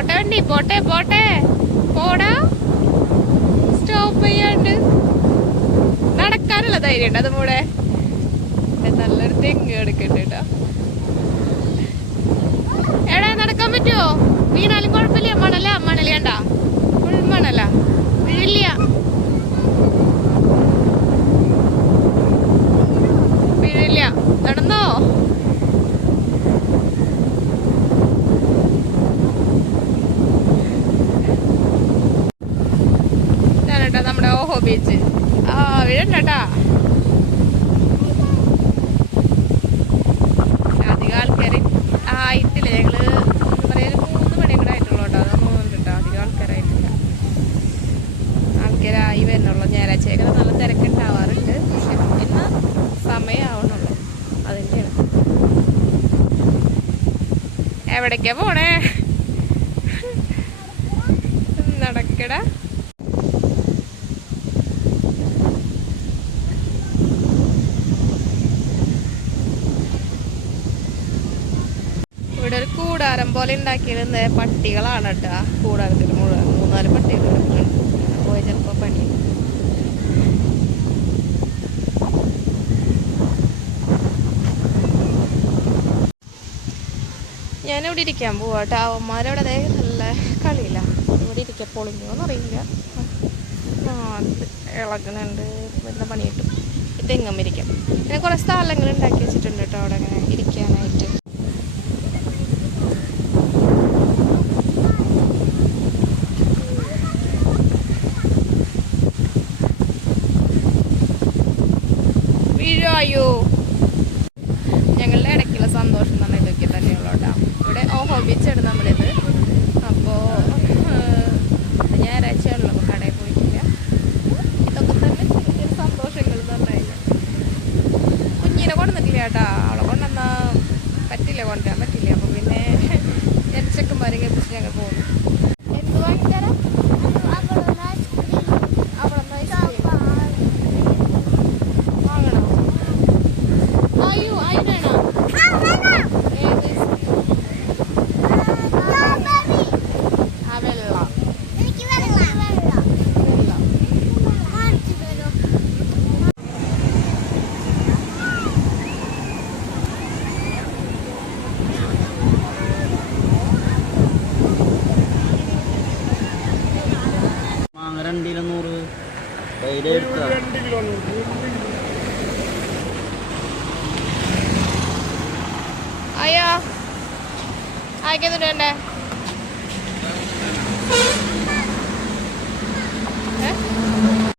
പോട്ടെ വണ്ടി, പോട്ടെ പോട്ടെ, പോടാ. സ്റ്റോപ്പ് ചെയ്യാണ്ട് നടക്കാനുള്ള ധൈര്യം ഉണ്ട് അതും കൂടെ. നല്ലൊരു തെങ്ങ് എടുക്കട്ടോ. എടാ നടക്കാൻ പറ്റുമോ? വീണാലും കുഴപ്പമില്ല. മണലിയാണ്ടാ, ഫുൾ മണലാ, വീഴില്ല. വീഴില്ല, നടന്നോ. ഇതാണേട്ടാ നമ്മുടെ ഓഹോ ബീച്ച്. വീഴണ്ടാ. അധികം ആൾക്കാർ ആയിട്ടില്ല. ഞങ്ങള് പറയാൻ 3 മണിയും കൂടെ ആയിട്ടുള്ളൂ കേട്ടോ. അതൊന്നും തോന്നുന്നുണ്ടോ, അധികം ആൾക്കാരായിട്ടില്ല. ആൾക്കാരായി വരുന്നുള്ളൂ. ഞായറാഴ്ചയൊക്കെ നല്ല തിരക്കുണ്ടാവാറുണ്ട്. പക്ഷെ ഇന്ന് സമയമാവണുള്ളൂ, അതിൻ്റെയാണ്. എവിടേക്കാ പോണേ? നടക്കടാ. ഇവിടെ ഒരു കൂടാരം പോലെ ഉണ്ടാക്കിയത് പട്ടികളാണ് കേട്ടോ. കൂടാരത്തിൽ മുഴുവൻ 3-4 പട്ടികൾ പോയ ചിലപ്പോ പണി. ഞാനിവിടെ ഇരിക്കാൻ പോവാട്ടോ. അവന്മാരവിടെ നല്ല കളിയില്ല. ഇവിടെ ഇരിക്കാൻ പൊളിഞ്ഞോന്ന് അറിയില്ല. ഇളകുന്നുണ്ട്, വരുന്ന പണി കിട്ടും. തെങ്ങും ഇരിക്കാം. പിന്നെ കുറെ സ്ഥലങ്ങൾ ഉണ്ടാക്കി വെച്ചിട്ടുണ്ട് കേട്ടോ അവിടെ അങ്ങനെ ഇരിക്കാനായിട്ട്. വീഴായോ. ഞങ്ങളുടെ ഇടയ്ക്കുള്ള സന്തോഷം എന്ന് പറഞ്ഞാൽ ഇതൊക്കെ തന്നെയുള്ളൂ കേട്ടോ. ഇവിടെ ഓഹോ ബീച്ചാണ് നമ്മളിത്. അപ്പോൾ ഞായറാഴ്ചയാണല്ലോ, അപ്പോൾ കടയിൽ പോയിട്ടില്ല. ഇതൊക്കെ തന്നെ ചെറിയ സന്തോഷങ്ങൾ എന്ന് പറഞ്ഞു. കുഞ്ഞിനെ കൊണ്ടുവന്നിട്ടില്ല കേട്ടോ. അവളെ കൊണ്ടുവന്നാൽ പറ്റില്ല, കൊണ്ടുവരാൻ പറ്റില്ല. അപ്പോൾ പിന്നെ ചെക്കന്മാരെ പിടിച്ച് ഞങ്ങൾ പോകുന്നു. എന്ത് വാങ്ങിത്തരാം? വാങ്ങണോ? അയ്യോ, അതിനാണോ? മാങ്ങ 2 കിലോ 100. അയ്യോ, ആയിക്കൊന്നിട്ട് വേണ്ടേ?